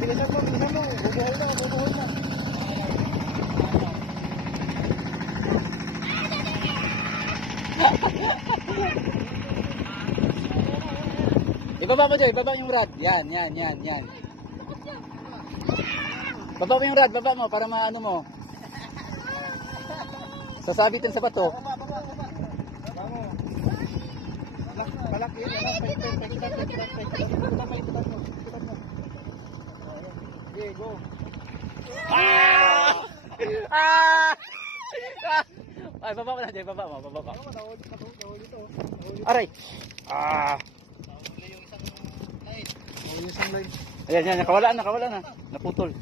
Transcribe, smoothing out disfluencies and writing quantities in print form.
bilisan mo, bilisan mo. Bubuhay na, bubuhay na. Ibaba mo dyan, ibaba yung rod. Yan. Baba mo yung rod, baba mo para maano mo. Sasabitin sa bato. Baba mo. Malaki yun, ano? Pagkitan mo. Okay, go. Ay, baba mo na dyan, baba mo. Nahuli to. Aray. Nahuli isang line. Ayan, nakawala na. Naputol.